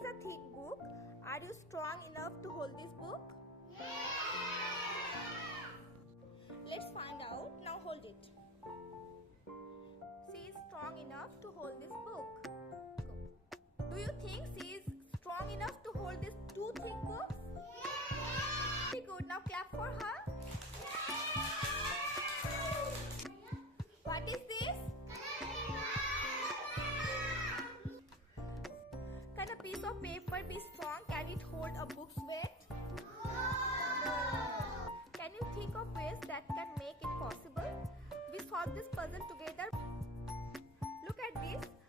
is a thick book. Are you strong enough to hold this book? Yes! Let's find out. Now hold it. She is strong enough to hold this book. Do you think she is strong enough to hold these two thick books? Yes! Very good. Now clap for her. Yes! What is this? Can a piece of paper be strong? Can it hold a book's weight? No! Can you think of ways that can make it possible? We solved this puzzle together. Look at this.